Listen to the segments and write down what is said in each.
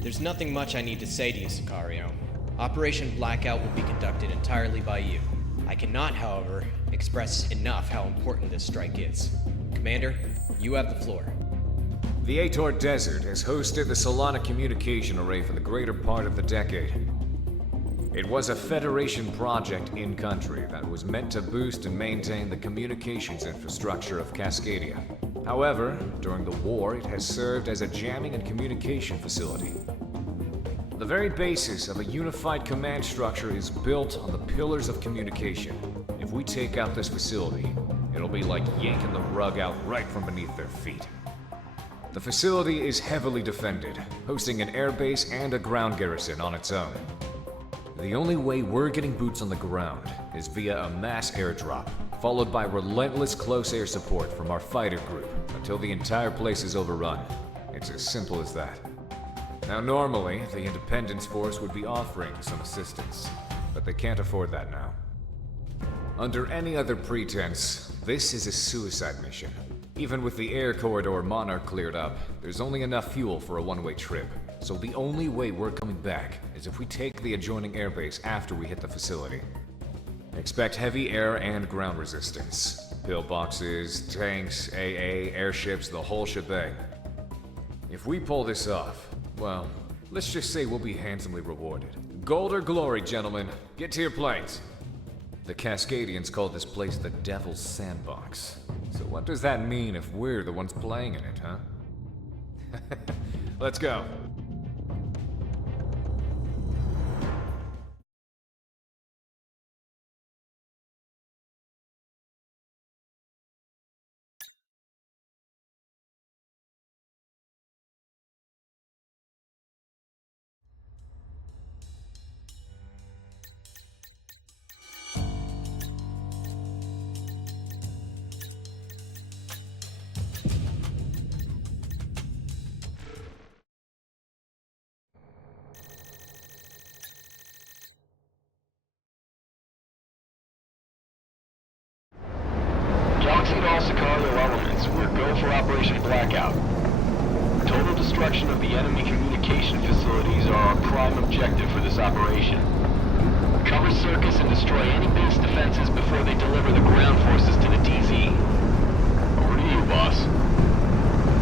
There's nothing much I need to say to you, Sicario. Operation Blackout will be conducted entirely by you. I cannot, however, express enough how important this strike is. Commander, you have the floor. The Ator Desert has hosted the Solana communication array for the greater part of the decade. It was a Federation project in-country that was meant to boost and maintain the communications infrastructure of Cascadia. However, during the war, it has served as a jamming and communication facility. The very basis of a unified command structure is built on the pillars of communication. If we take out this facility, it'll be like yanking the rug out right from beneath their feet. The facility is heavily defended, hosting an airbase and a ground garrison on its own. The only way we're getting boots on the ground is via a mass airdrop, followed by relentless close air support from our fighter group until the entire place is overrun. It's as simple as that. Now normally, the Independence Force would be offering some assistance, but they can't afford that now. Under any other pretense, this is a suicide mission. Even with the air corridor Monarch cleared up, there's only enough fuel for a one-way trip. So the only way we're coming back is if we take the adjoining airbase after we hit the facility. Expect heavy air and ground resistance. Pillboxes, tanks, AA, airships, the whole shebang. If we pull this off, well, let's just say we'll be handsomely rewarded. Gold or glory, gentlemen. Get to your planes. The Cascadians call this place the Devil's Sandbox. So what does that mean if we're the ones playing in it, huh? Let's go. Galaxy to all Sicario elements. We're go for Operation Blackout. Total destruction of the enemy communication facilities are our prime objective for this operation. Cover Circus and destroy any base defenses before they deliver the ground forces to the DZ. Over to you, boss.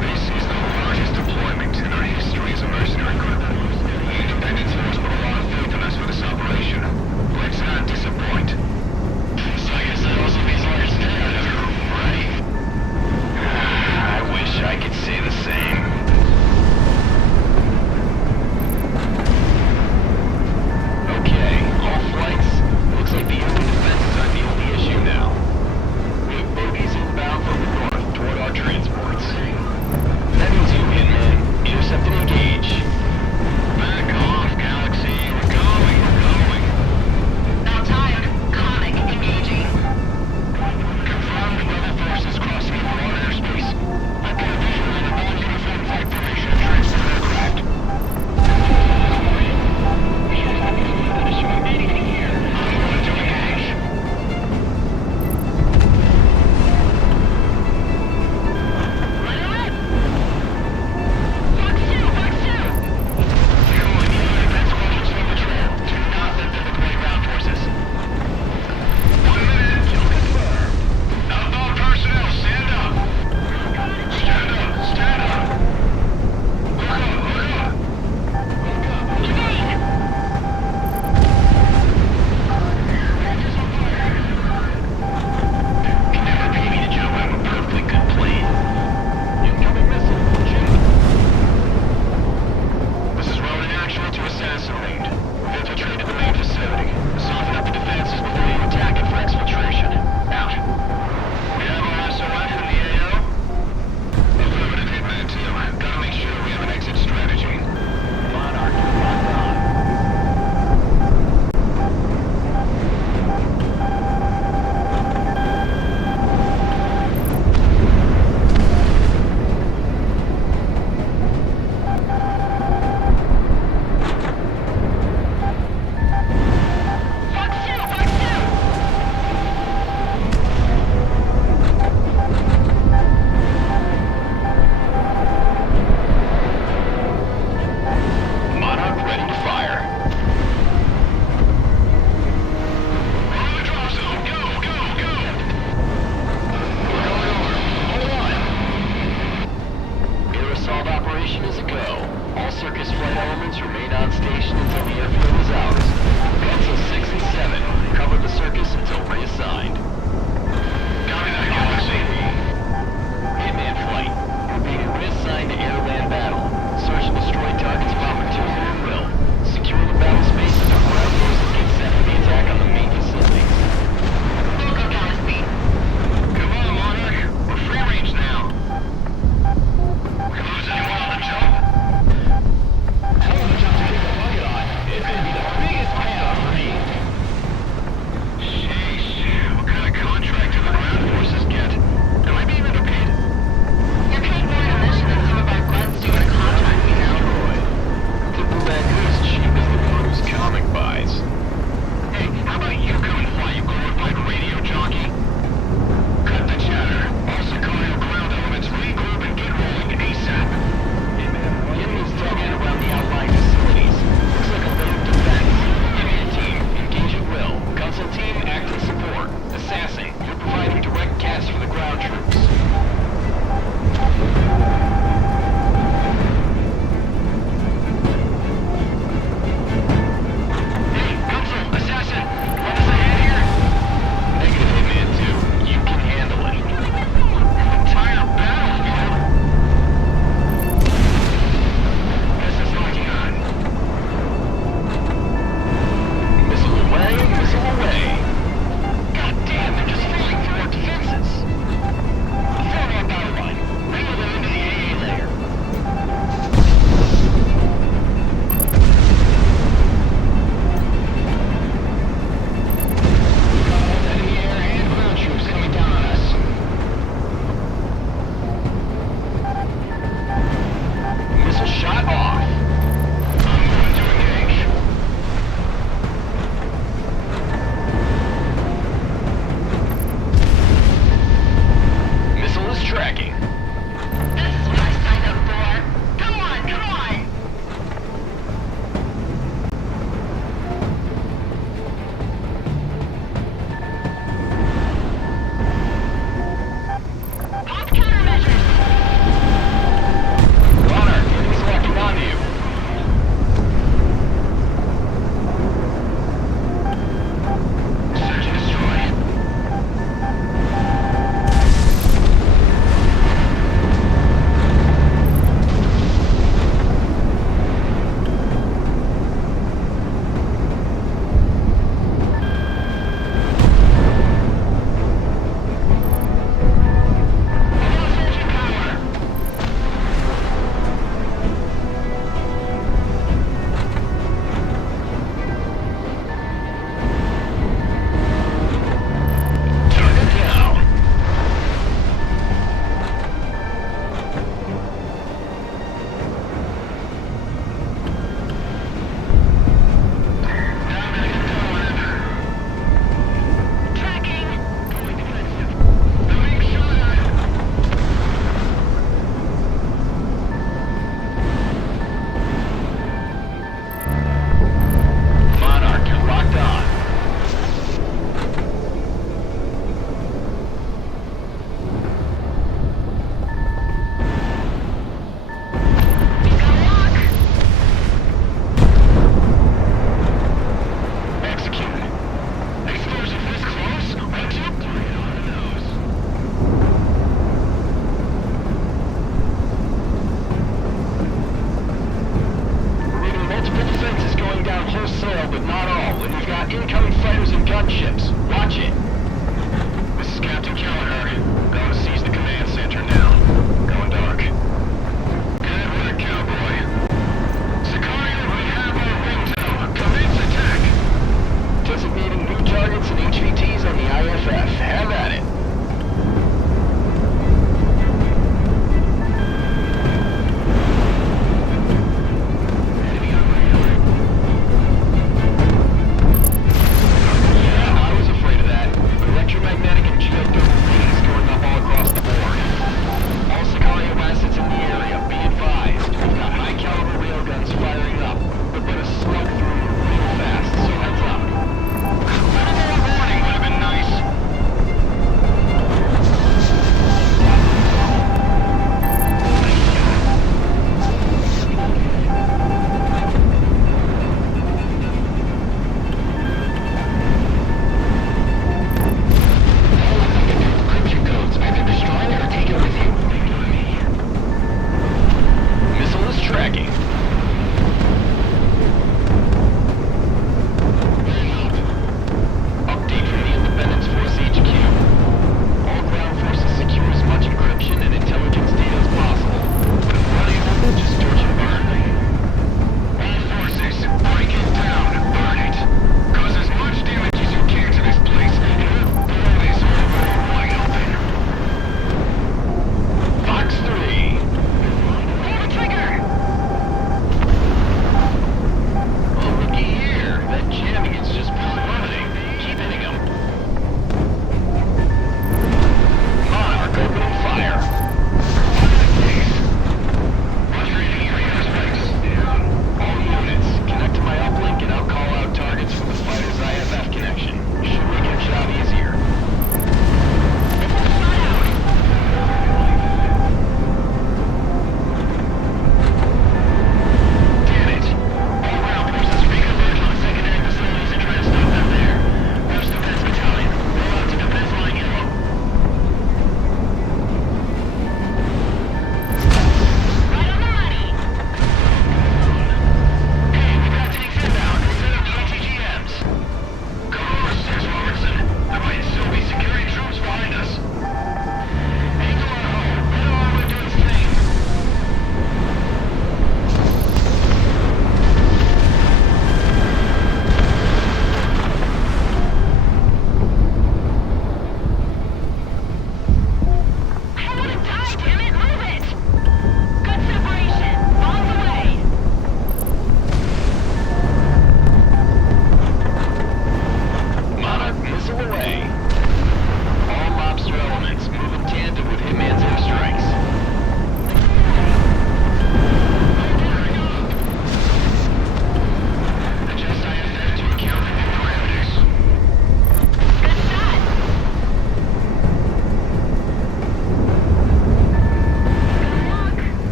This is the largest deployment in our history as a mercenary group. The Independence Force put a lot of faith in us for this operation. Let's not disappoint. So I guess that also means large standard, right? I wish I could say the same. Okay, all flights. Looks like the enemy defenses aren't the only issue now.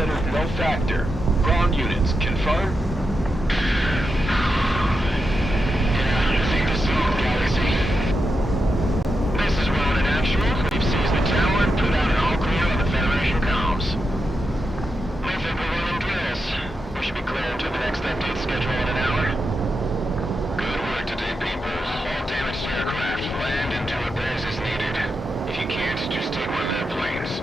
considered no factor. Ground units, confirm? Yeah, see the smoke, Galaxy. This is Ronin Actual. We've seized the tower and put out an all clear on the Federation comms. I think we're running this. We should be clear until the next update schedule in an hour. Good work today, people. All damaged aircraft land into repairs as needed. If you can't, just take one of their planes.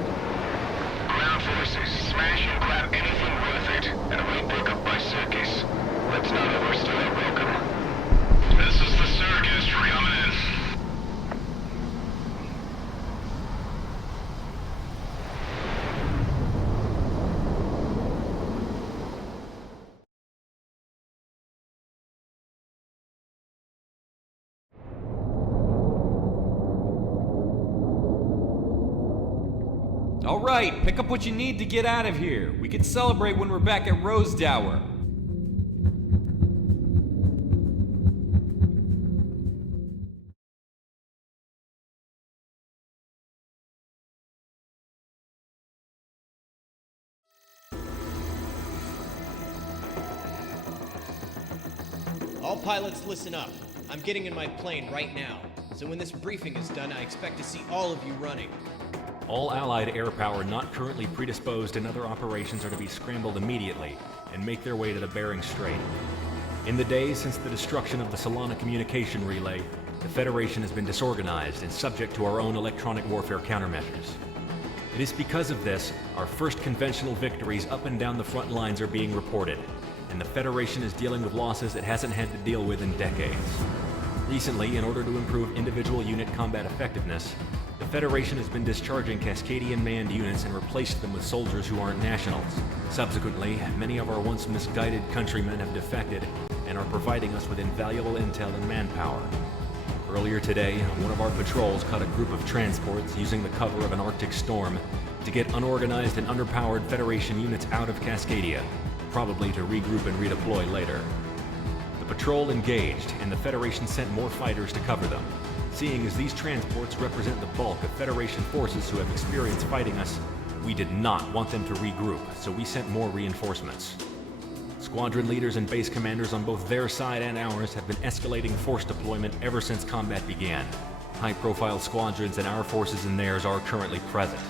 Ground forces, smash and grab anything worth it, and await pickup by circus. Let's not overstay our welcome. This is the circus coming in. All right, pick up what you need to get out of here. We can celebrate when we're back at Rose Tower. All pilots, listen up. I'm getting in my plane right now. So when this briefing is done, I expect to see all of you running. All Allied air power not currently predisposed in other operations are to be scrambled immediately and make their way to the Bering Strait. In the days since the destruction of the Solana communication relay, the Federation has been disorganized and subject to our own electronic warfare countermeasures. It is because of this, our first conventional victories up and down the front lines are being reported, and the Federation is dealing with losses it hasn't had to deal with in decades. Recently, in order to improve individual unit combat effectiveness, the Federation has been discharging Cascadian manned units and replaced them with soldiers who aren't nationals. Subsequently, many of our once misguided countrymen have defected and are providing us with invaluable intel and manpower. Earlier today, one of our patrols caught a group of transports using the cover of an Arctic storm to get unorganized and underpowered Federation units out of Cascadia, probably to regroup and redeploy later. The patrol engaged, and the Federation sent more fighters to cover them. Seeing as these transports represent the bulk of Federation forces who have experience fighting us, we did not want them to regroup, so we sent more reinforcements. Squadron leaders and base commanders on both their side and ours have been escalating force deployment ever since combat began. High-profile squadrons and our forces and theirs are currently present.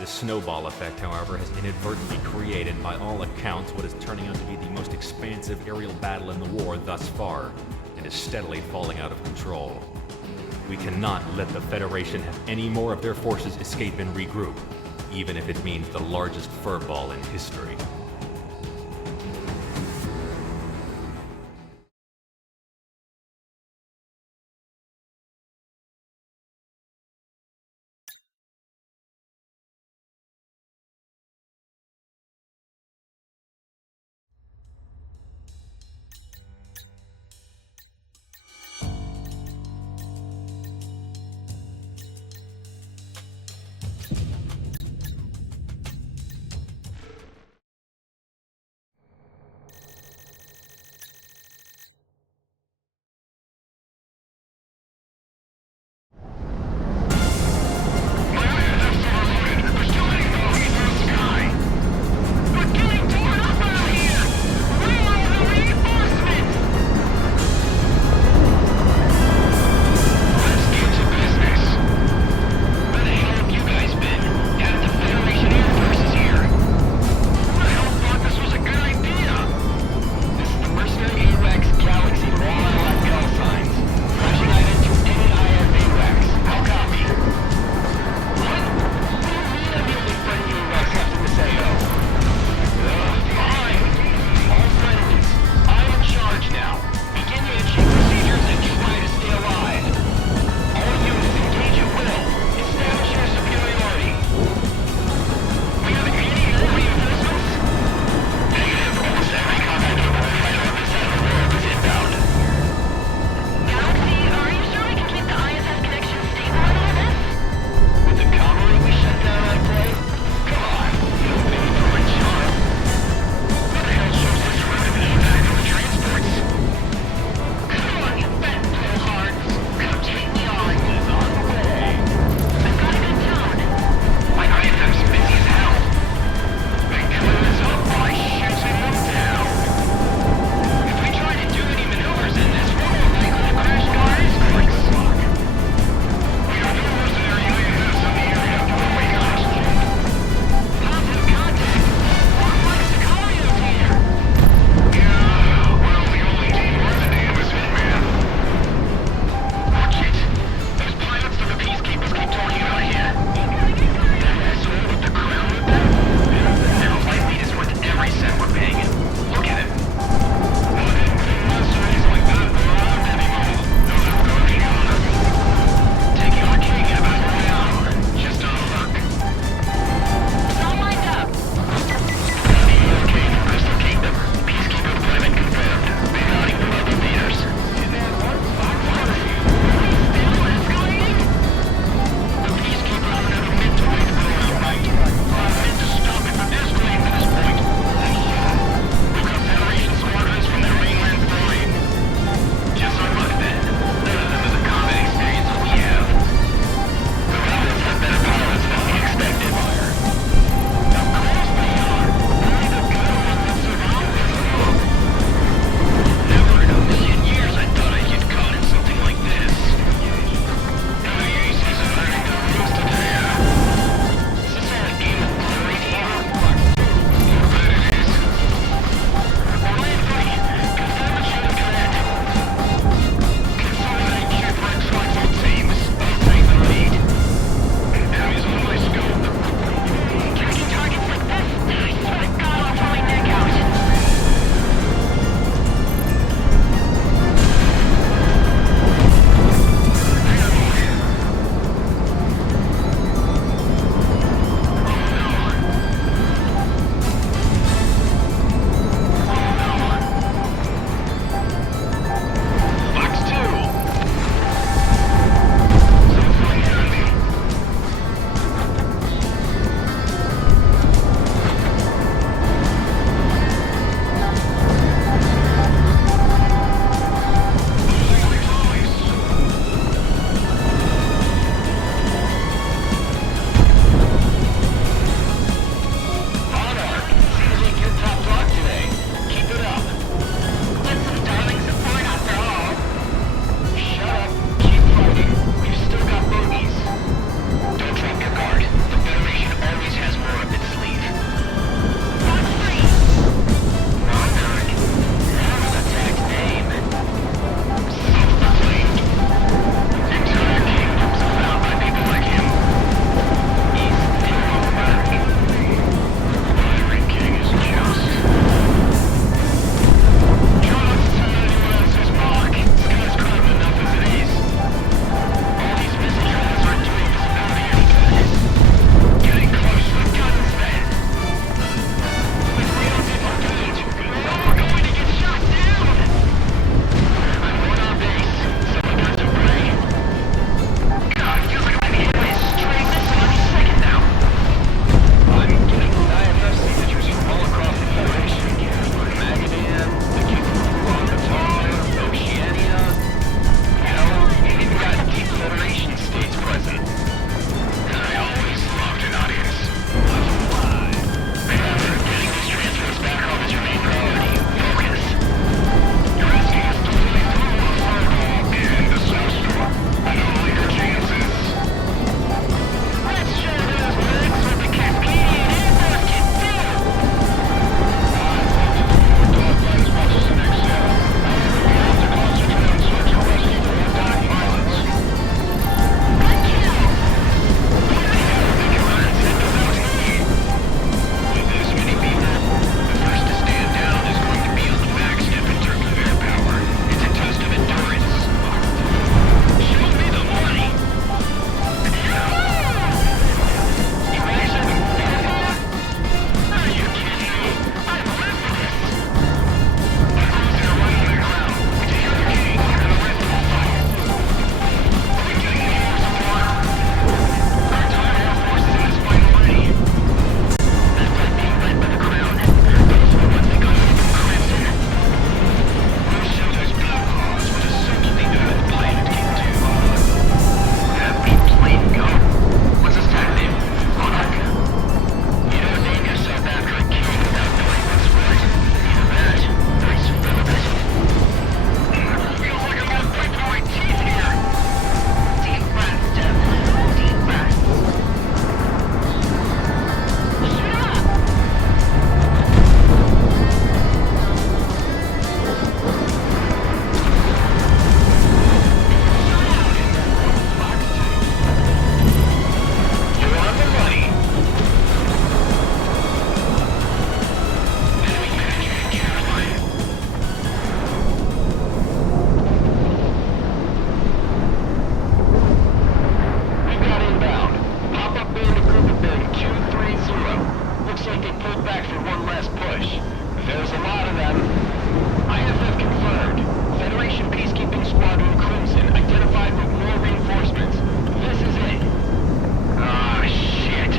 This snowball effect, however, has inadvertently created, by all accounts, what is turning out to be the most expansive aerial battle in the war thus far, and is steadily falling out of control. We cannot let the Federation have any more of their forces escape and regroup, even if it means the largest furball in history. There's a lot of them. IFF confirmed. Federation Peacekeeping Squadron Crimson identified with more reinforcements. This is it. Ah, shit.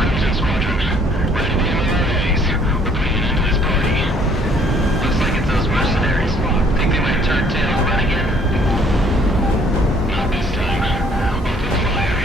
Crimson Squadron, ready the MLRAs. We're putting an end to this party. Looks like it's those mercenaries. Think they might turn tail and run again? Not this time. Open fire.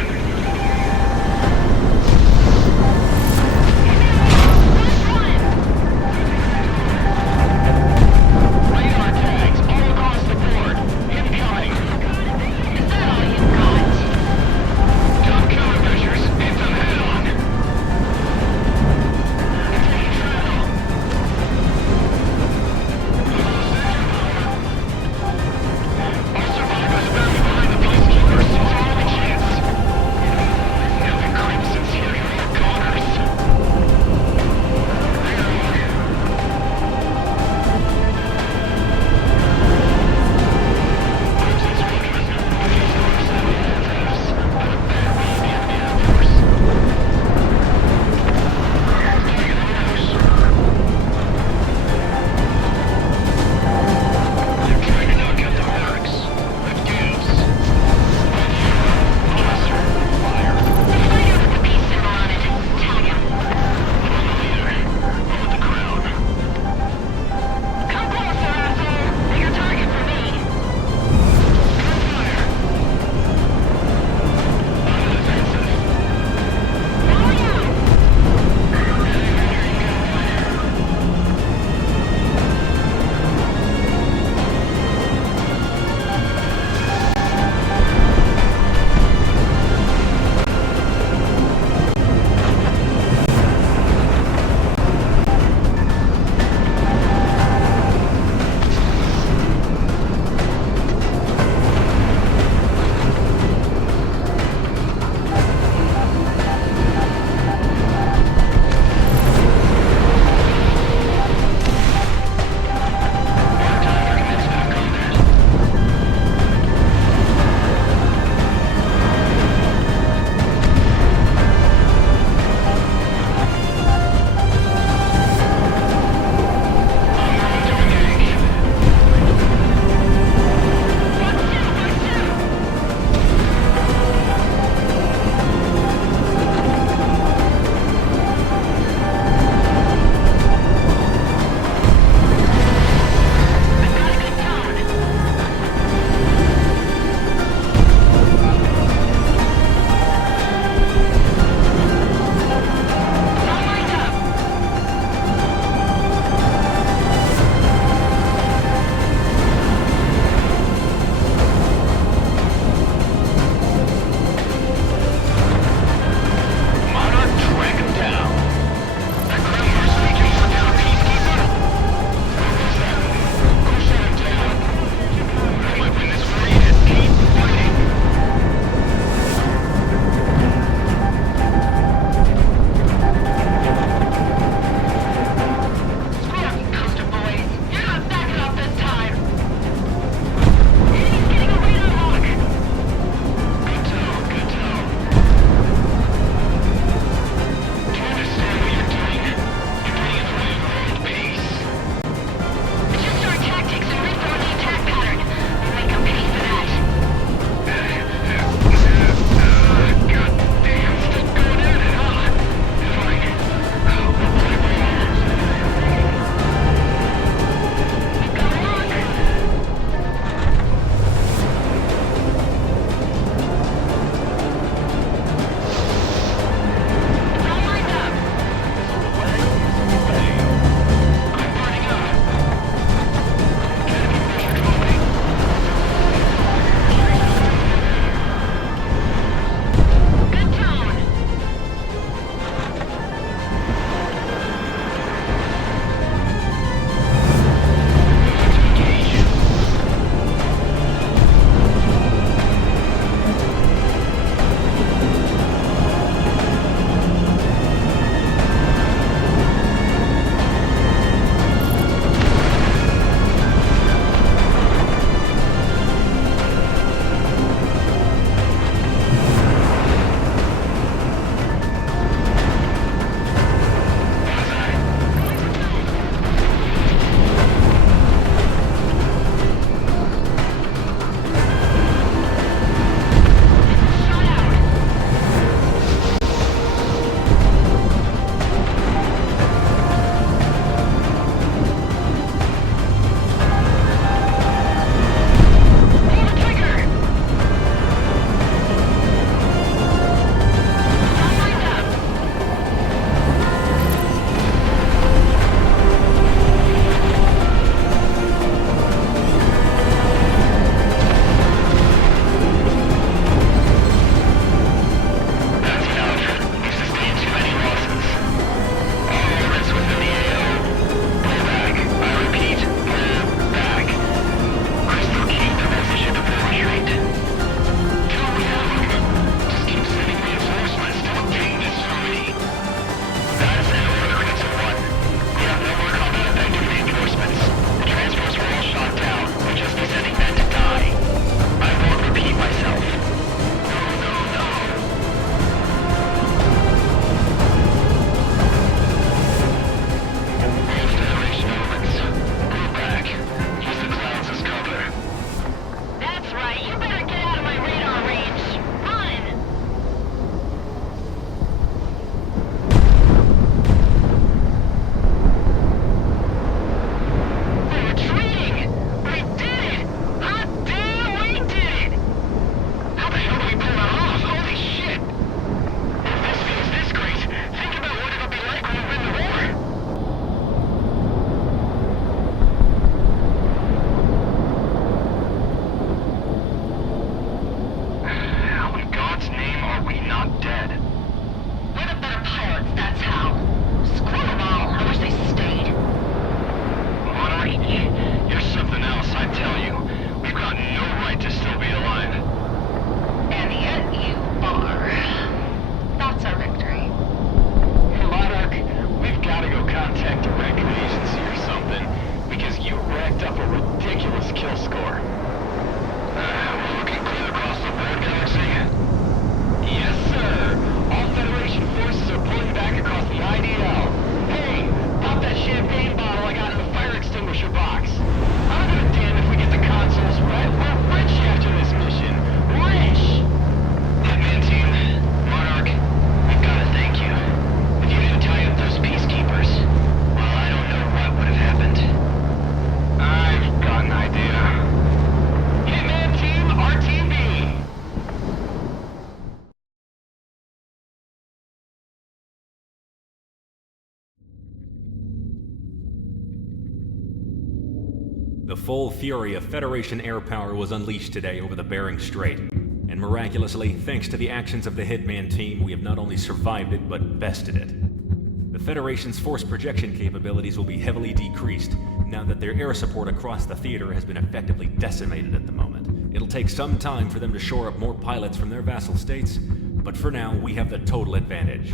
The full fury of Federation air power was unleashed today over the Bering Strait, and miraculously, thanks to the actions of the Hitman team, we have not only survived it, but bested it. The Federation's force projection capabilities will be heavily decreased now that their air support across the theater has been effectively decimated at the moment. It'll take some time for them to shore up more pilots from their vassal states, but for now, we have the total advantage.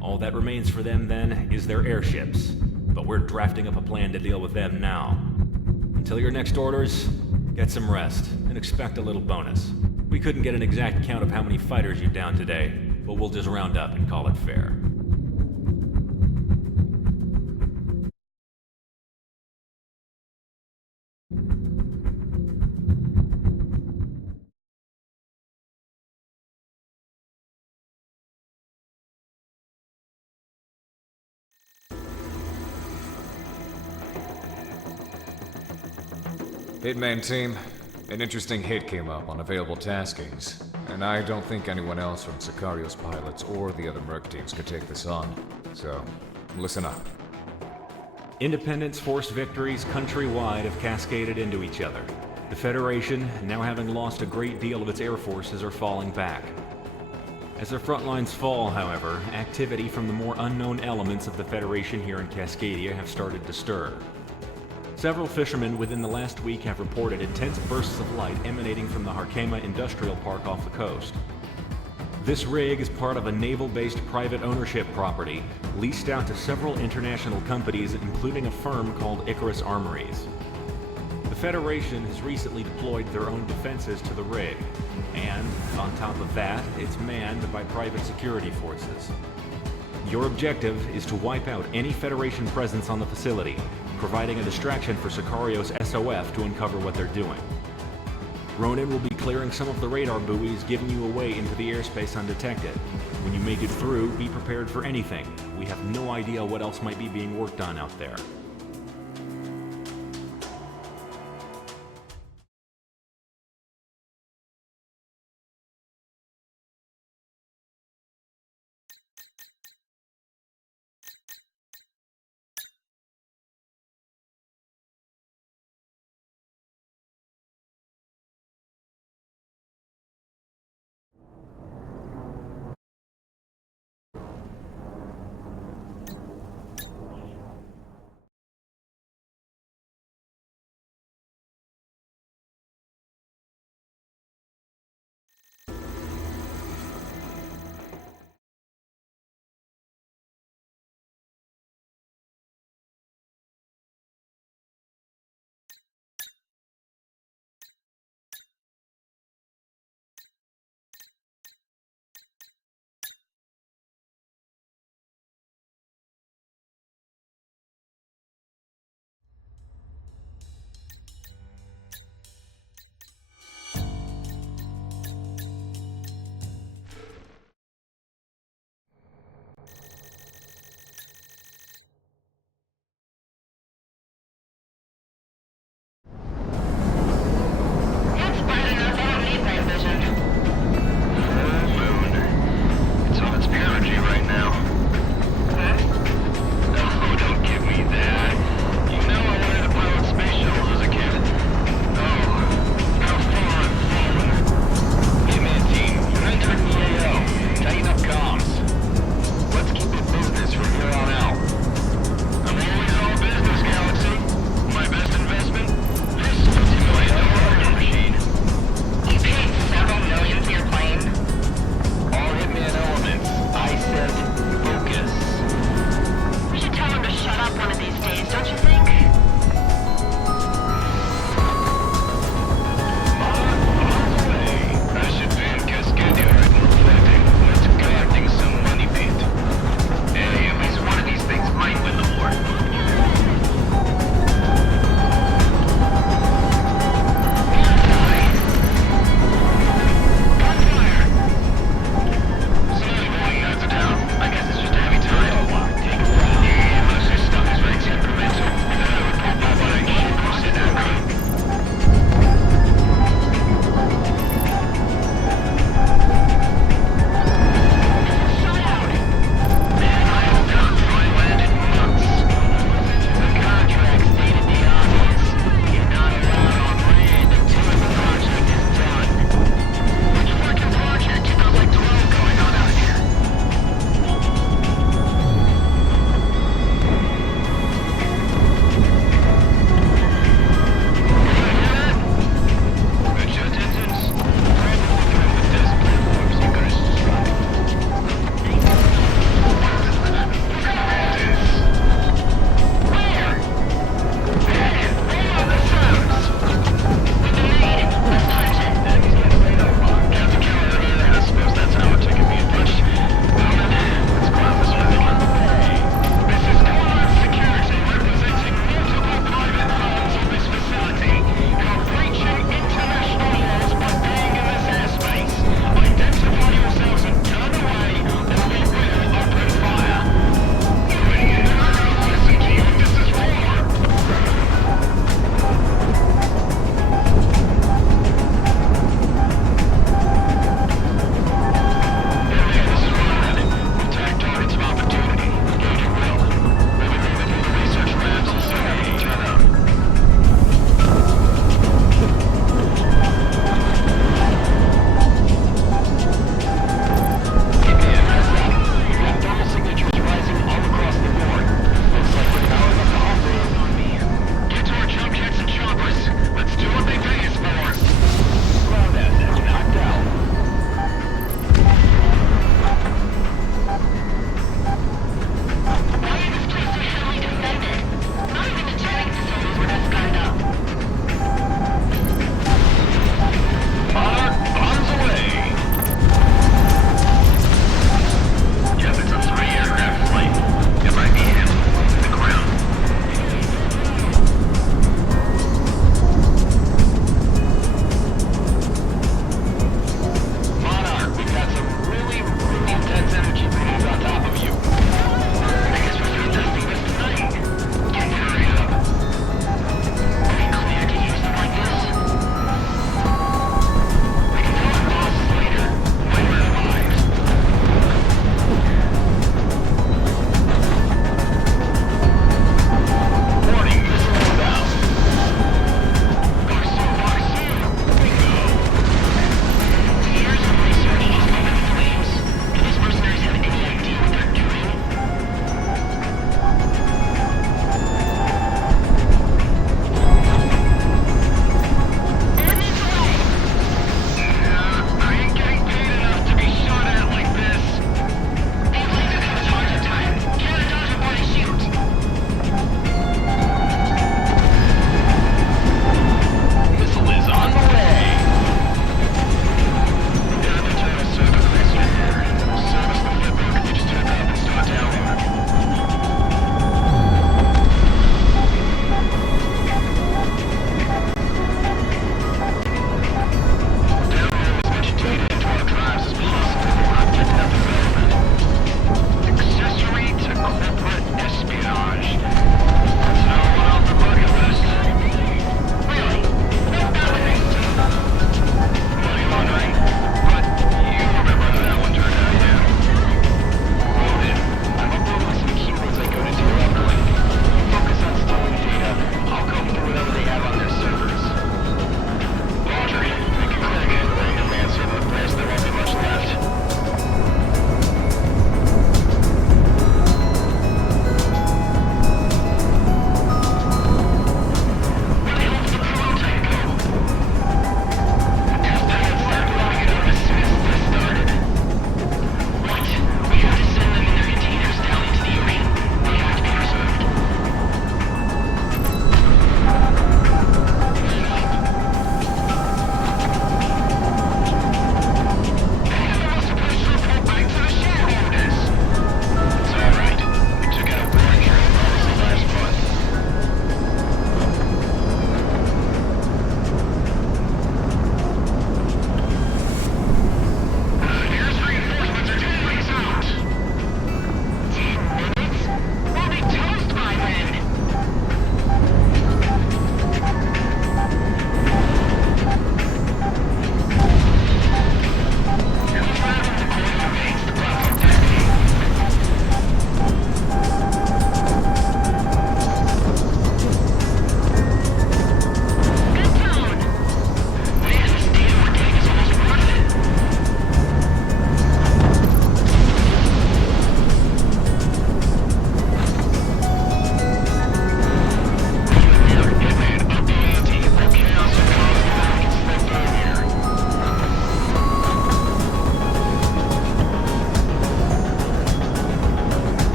All that remains for them, then, is their airships, but we're drafting up a plan to deal with them now. Until your next orders, get some rest, and expect a little bonus. We couldn't get an exact count of how many fighters you downed today, but we'll just round up and call it fair. Hitman team, an interesting hit came up on available taskings, and I don't think anyone else from Sicario's pilots or the other Merc teams could take this on. So, listen up. Independence Force victories countrywide have cascaded into each other. The Federation, now having lost a great deal of its air forces, are falling back. As their front lines fall, however, activity from the more unknown elements of the Federation here in Cascadia have started to stir. Several fishermen within the last week have reported intense bursts of light emanating from the Harkema Industrial Park off the coast. This rig is part of a naval-based private ownership property leased out to several international companies, including a firm called Icarus Armories. The Federation has recently deployed their own defenses to the rig, and, on top of that, it's manned by private security forces. Your objective is to wipe out any Federation presence on the facility, providing a distraction for Sicario's SOF to uncover what they're doing. Ronin will be clearing some of the radar buoys, giving you a way into the airspace undetected. When you make it through, be prepared for anything. We have no idea what else might be being worked on out there.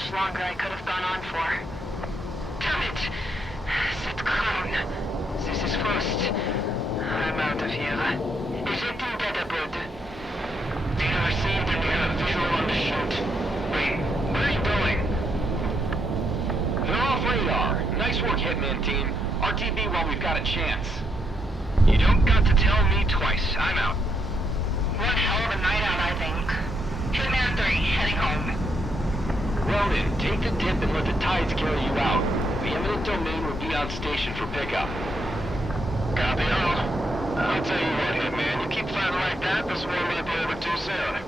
much longer I could have gone on for. Damn it! That crown. This is first. I'm out of here. Is it inedible? Data received and we have a visual on the chute. Wait, where are you going? They're off radar. Nice work, Hitman team. RTB while we've got a chance. You don't got to tell me twice. I'm out. One hell of a night out, I think. Hitman 3, heading home. Ronan, take the dip and let the tides carry you out. The eminent domain will be on station for pickup. Copy all. I'll tell you what, Hitman, you keep fighting like that, this war might be over too soon.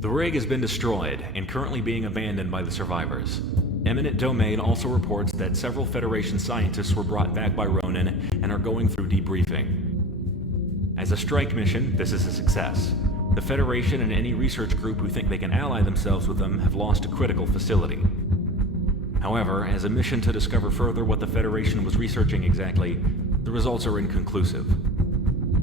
The rig has been destroyed and currently being abandoned by the survivors. Eminent Domain also reports that several Federation scientists were brought back by Ronan and are going through debriefing. As a strike mission, this is a success. The Federation and any research group who think they can ally themselves with them have lost a critical facility. However, as a mission to discover further what the Federation was researching exactly, the results are inconclusive.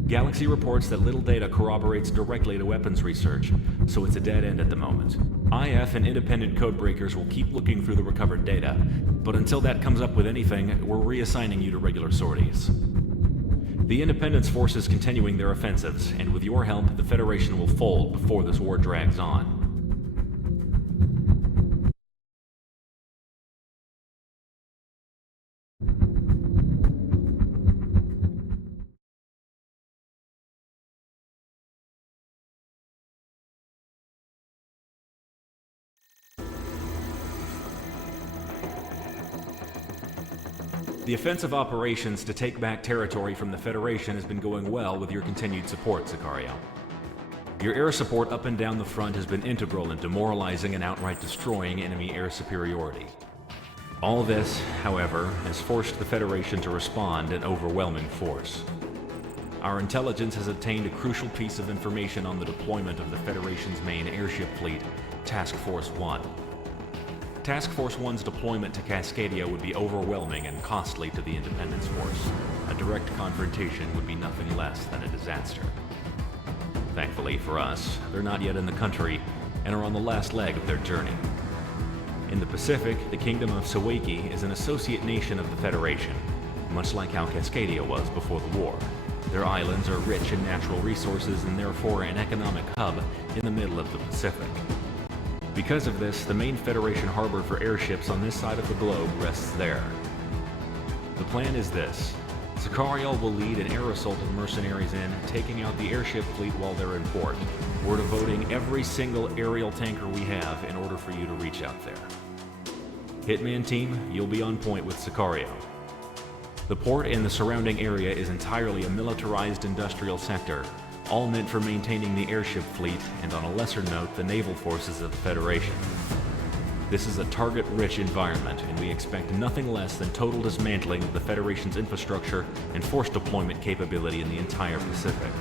Galaxy reports that little data corroborates directly to weapons research, so it's a dead end at the moment. IF and independent codebreakers will keep looking through the recovered data, but until that comes up with anything, we're reassigning you to regular sorties. The Independence Force is continuing their offensives, and with your help, the Federation will fold before this war drags on. The offensive operations to take back territory from the Federation has been going well with your continued support, Sicario. Your air support up and down the front has been integral in demoralizing and outright destroying enemy air superiority. All this, however, has forced the Federation to respond in overwhelming force. Our intelligence has obtained a crucial piece of information on the deployment of the Federation's main airship fleet, Task Force 1. Task Force 1's deployment to Cascadia would be overwhelming and costly to the Independence Force. A direct confrontation would be nothing less than a disaster. Thankfully for us, they're not yet in the country and are on the last leg of their journey. In the Pacific, the Kingdom of Sawaki is an associate nation of the Federation, much like how Cascadia was before the war. Their islands are rich in natural resources and therefore an economic hub in the middle of the Pacific. Because of this, the main Federation harbor for airships on this side of the globe rests there. The plan is this. Sicario will lead an air assault of mercenaries in, taking out the airship fleet while they're in port. We're devoting every single aerial tanker we have in order for you to reach out there. Hitman team, you'll be on point with Sicario. The port and the surrounding area is entirely a militarized industrial sector, all meant for maintaining the airship fleet and, on a lesser note, the naval forces of the Federation. This is a target-rich environment, and we expect nothing less than total dismantling of the Federation's infrastructure and force deployment capability in the entire Pacific.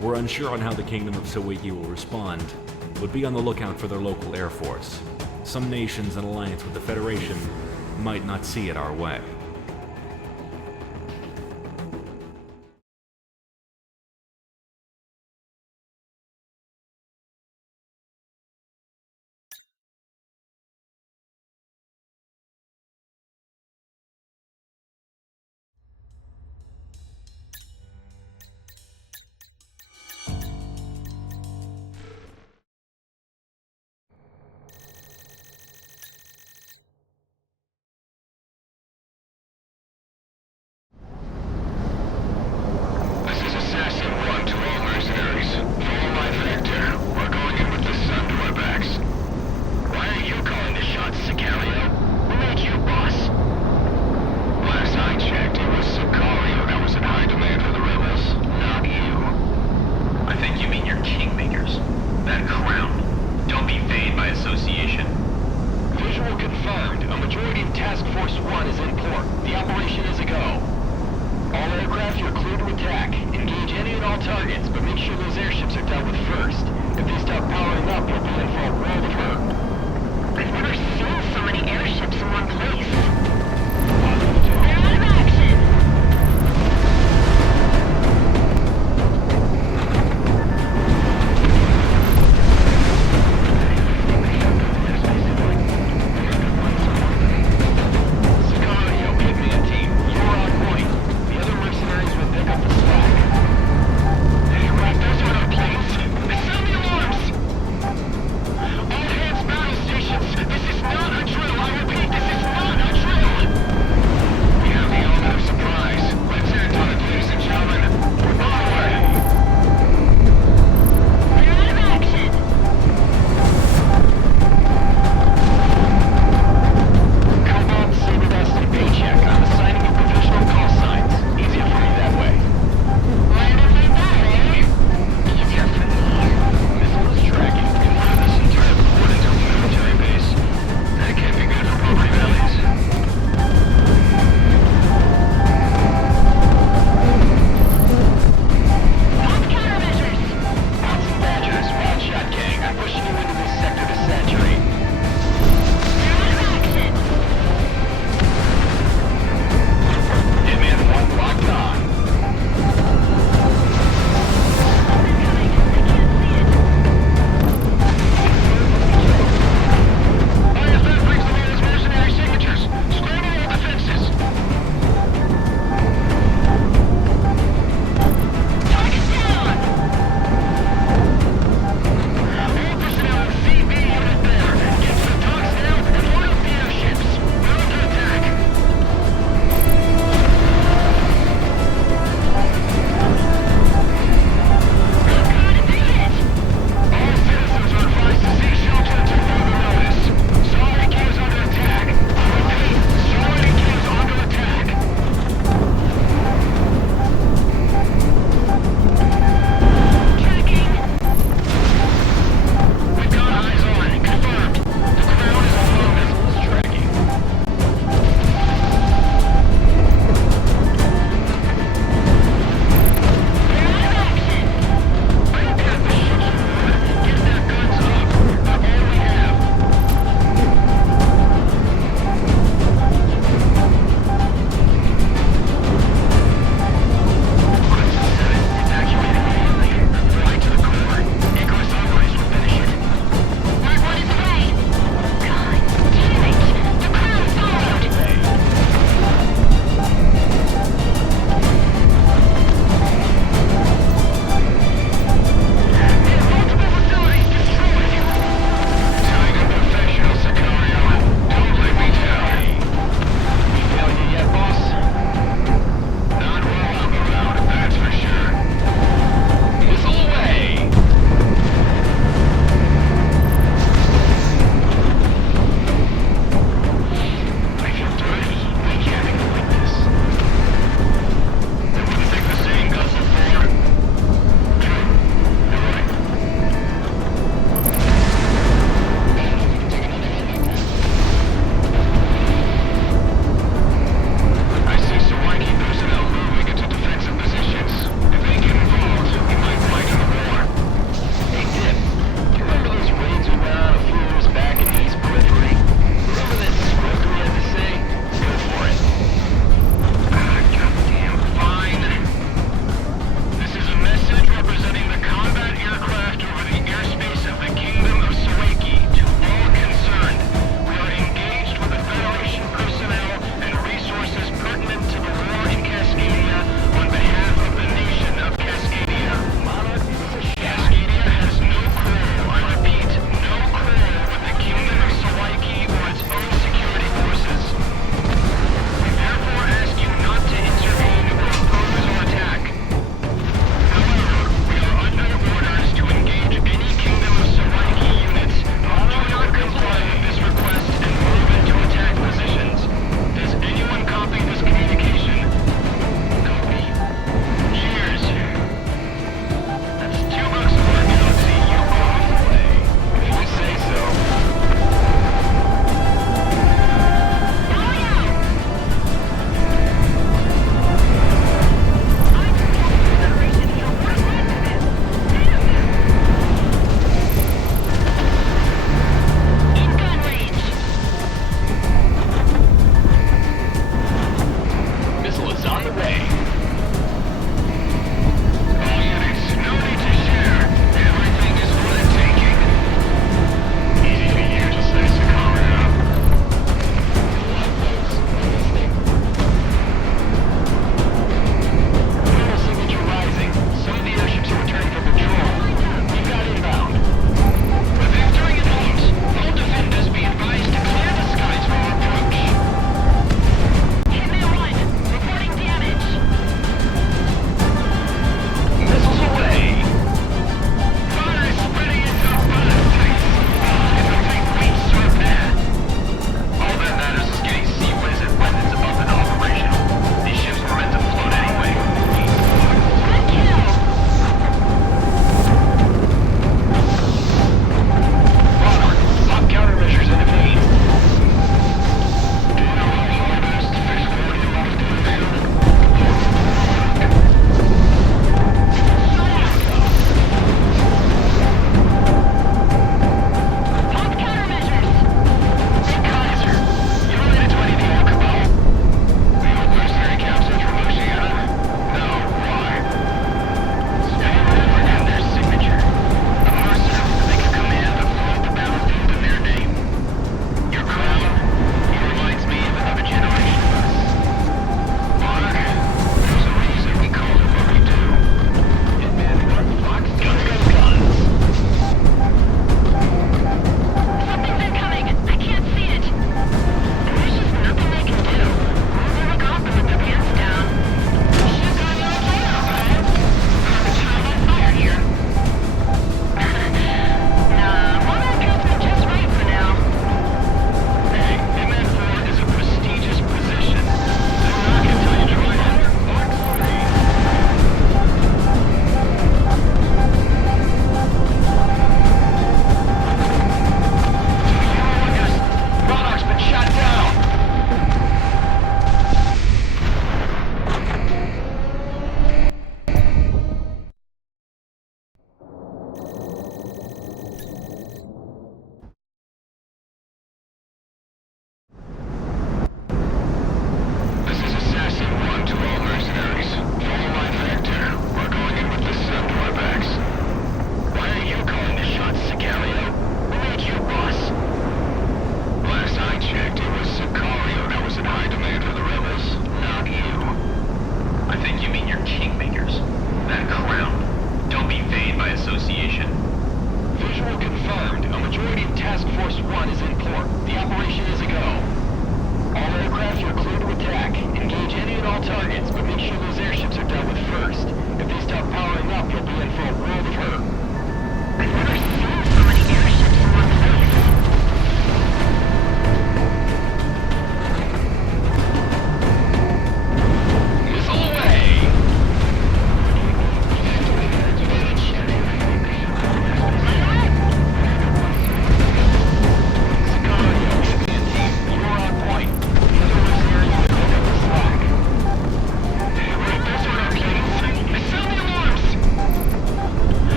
We're unsure on how the Kingdom of Sawaki will respond, but be on the lookout for their local air force. Some nations in alliance with the Federation might not see it our way.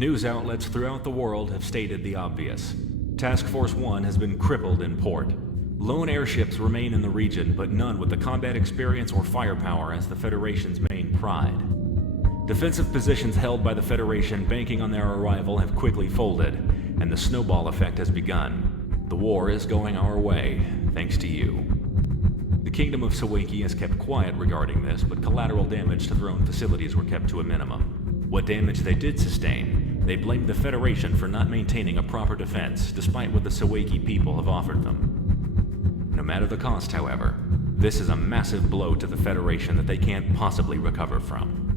News outlets throughout the world have stated the obvious. Task Force 1 has been crippled in port. Lone airships remain in the region, but none with the combat experience or firepower as the Federation's main pride. Defensive positions held by the Federation banking on their arrival have quickly folded, and the snowball effect has begun. The war is going our way, thanks to you. The Kingdom of Sawaki has kept quiet regarding this, but collateral damage to their own facilities were kept to a minimum. What damage they did sustain, they blamed the Federation for not maintaining a proper defense, despite what the Sawaki people have offered them. No matter the cost, however, this is a massive blow to the Federation that they can't possibly recover from.